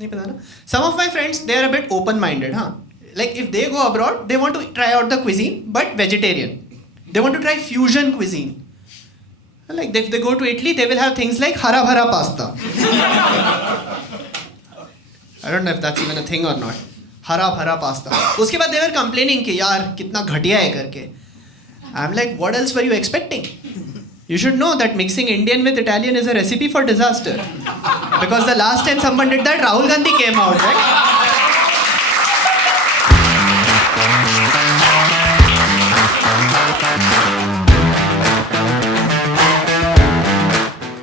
नहीं पता ना. Some of my friends, they are a bit open-minded, huh? Like if they go abroad, they want to try out the cuisine, but vegetarian. They want to try fusion cuisine. Like if they go to Italy, they will have things like hara bhara pasta. I don't know if that's even a thing or not. हरा भरा pasta. उसके बाद they were complaining कि यार कितना घटिया है करके. I'm like, what else were you expecting? You should know that mixing Indian with Italian is a recipe for disaster. Because the last time someone did that, Rahul Gandhi came out, right?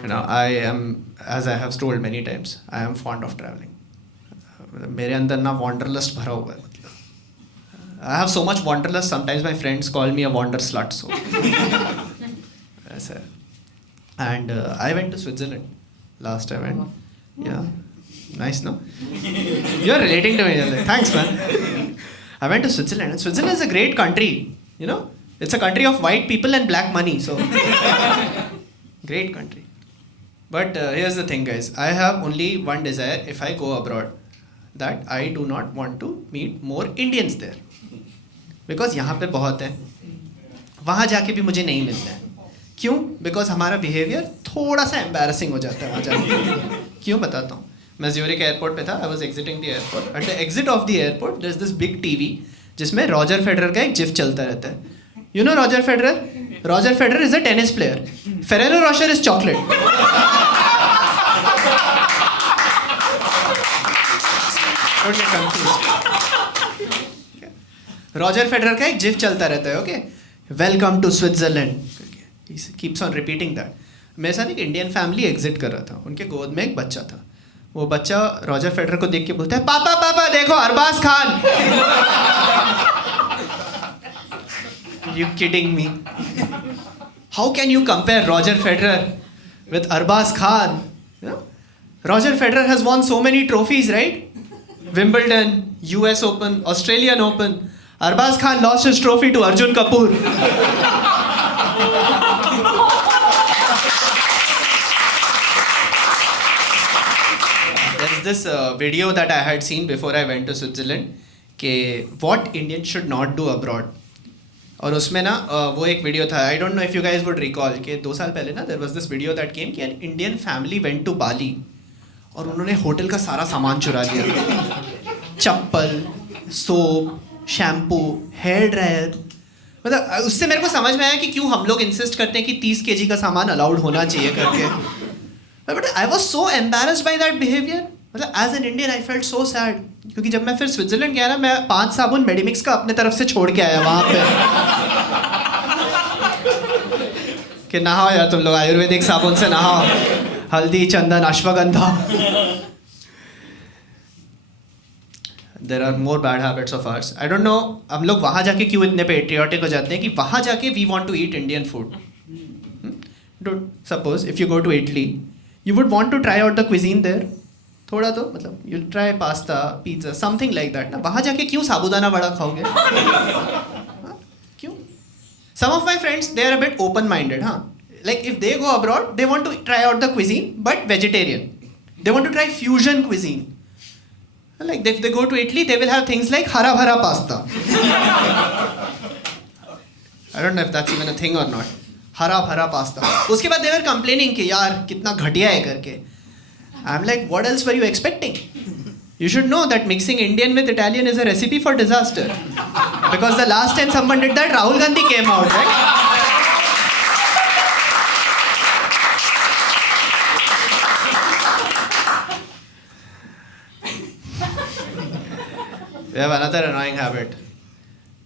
You know, I am, as I have told many times, I am fond of traveling. मेरे अंदर ना wanderlust भरा हुआ है मतलब. I have so much wanderlust. Sometimes my friends call me a wander slut. So, ऐसा है. And I went to Switzerland last time. And yeah, nice, no? You're relating to me. Thanks, man. I went to Switzerland. And Switzerland is a great country. You know, it's a country of white people and black money. So, great country. But here's the thing, guys. I have only one desire if I go abroad. That I do not want to meet more Indians there. Because यहाँ पे बहुत हैं. वहाँ जाके भी मुझे नहीं मिलता है. क्यों? Because हमारा behavior थोड़ा सा embarrassing हो जाता है वहाँ जाके. क्यों बताता हूँ. मैं ज्यूरिक एयरपोर्ट पे था. I was exiting the airport. At the exit of the airport, there's this big TV जिसमें रॉजर फेडरर का एक जिफ चलता रहता है. You know Roger Federer? Roger Federer is a tennis player. Ferrero Rocher is chocolate. Don't get confused. Roger Federer का एक GIF चलता रहता है. Okay, welcome to Switzerland. He keeps on repeating that. मेरे साथ एक इंडियन फैमिली एग्जिट कर रहा था. उनके गोद में एक बच्चा था. वो बच्चा रॉजर फेडरर को देख के बोलता है, पापा पापा देखो Arbaaz Khan. You kidding me? How can you compare Roger Federer with Arbaz Khan? You know? Roger Federer has won so many trophies, right? Wimbledon, US Open, Australian Open. Arbaz Khan lost his trophy to Arjun Kapoor. There is this video that I had seen before I went to Switzerland कि what Indians should not do abroad. और उसमें ना वो एक video था. I don't know if you guys would recall कि 2 साल पहले ना there was this video that came कि an Indian family went to Bali और उन्होंने होटल का सारा सामान चुरा लिया. Chappal, soap, shampoo, hair dryer. मतलब उससे मेरे को समझ में आया कि क्यों हम लोग इंसिस्ट करते हैं कि 30 kg का सामान अलाउड होना चाहिए करके. But I was so embarrassed by that behaviour. मतलब as an Indian I felt so sad. क्योंकि जब मैं फिर स्विट्जरलैंड गया ना, मैं 5 साबुन मेडिमिक्स का अपने तरफ से छोड़ के आया वहाँ पे कि नहाओ यार तुम लोग, आयुर्वेदिक साबुन से नहाओ, हल्दी, चंदन, ashwagandha. There are more bad habits of ours. I don't know हम लोग वहाँ जाके क्यों इतने पेट्रियाटिक हो जाते हैं कि वहाँ जाके we want to eat Indian food. Suppose if you go to Italy, you would want to try out the cuisine there. थोड़ा तो मतलब you try pasta, pizza, something like that ना. वहाँ जाके क्यों साबूदाना वड़ा खाओगे? क्यों? Some of my friends they are a bit open minded. हाँ, like if they go abroad they want to try out the cuisine but vegetarian. They want to try fusion cuisine. Like if they go to Italy, they will have things like hara bhara pasta. I don't know if that's even a thing or not. हरा भरा pasta. उसके बाद they were complaining कि यार कितना घटिया है करके. I'm like, what else were you expecting? You should know that mixing Indian with Italian is a recipe for disaster. Because the last time someone did that, Rahul Gandhi came out, right? We have another annoying habit.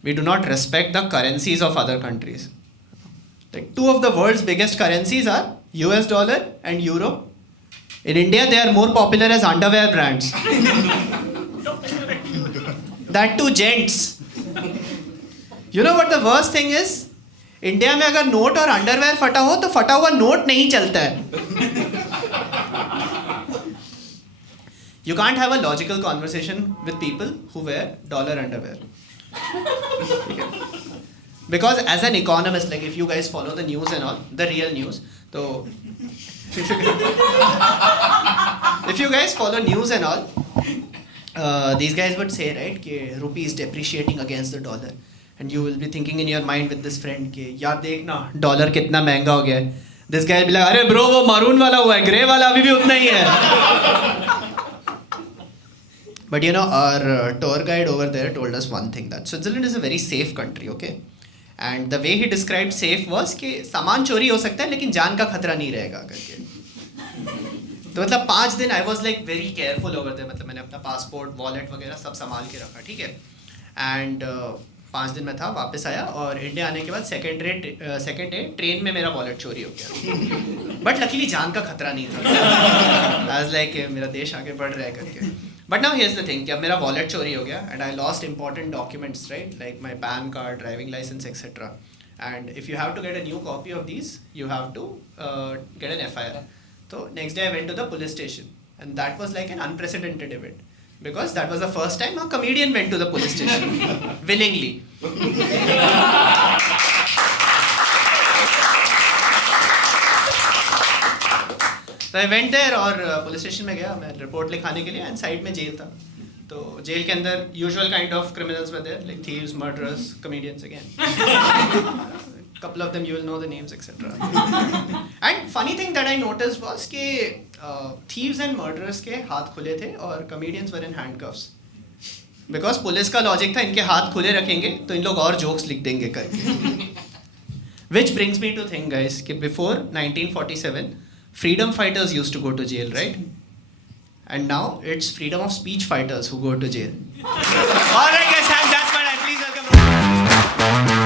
We do not respect the currencies of other countries. Like 2 of the world's biggest currencies are US dollar and euro. In India, they are more popular as underwear brands. That too, gents. You know what the worst thing is? India में अगर note और underwear फटा हो तो फटा हुआ note नहीं चलता है. You can't have a logical conversation with people who wear dollar underwear. Because as an economist, like if you guys follow the news and all, the real news, so if you guys follow news and all, these guys would say, right, कि rupee is depreciating against the dollar, and you will be thinking in your mind with this friend कि यार देख ना dollar कितना महंगा हो गया है. This guy will be like, अरे bro वो maroon वाला हुआ है, grey वाला अभी भी उतना ही है. But you know, our tour guide over there told us one thing, that Switzerland is a very safe country, okay? And the way he described safe was कि सामान चोरी हो सकता है लेकिन जान का खतरा नहीं रहेगा करके. तो मतलब 5 दिन I was like very careful over there. मतलब मैंने अपना पासपोर्ट वॉलेट वगैरह सब संभाल के रखा, ठीक है. एंड 5 दिन में था, वापस आया और इंडिया आने के बाद सेकेंड डे ट्रेन में मेरा वॉलेट चोरी हो गया. बट लकीली जान का खतरा नहीं था. आई वाज लाइक मेरा देश आगे बढ़ रहा है करके. But now here's the thing कि अब मेरा वॉलेट चोरी हो गया and I lost important documents, right, like my PAN card, driving licence etcetera. And if you have to get a new copy of these you have to get an FIR. So next day I went to the police station, and that was like an unprecedented event because that was the first time a comedian went to the police station willingly. So I went there और police station में गया मैं report लिखाने के लिए, and side में jail था. तो जेल के अंदर usual kind of criminals were there, like thieves, murderers, comedians again. Couple of them you will know the names, etc. And funny thing that I noticed was कि thieves and murderers के हाथ खुले थे और comedians were in handcuffs. Because police का logic था इनके हाथ खुले रखेंगे तो इन लोग और जोक्स लिख देंगे करके. Which brings me to think, guys, कि before 1947 freedom fighters used to go to jail, right? And now it's freedom of speech fighters who go to jail. All right, guys, thanks. That's my night. Please welcome.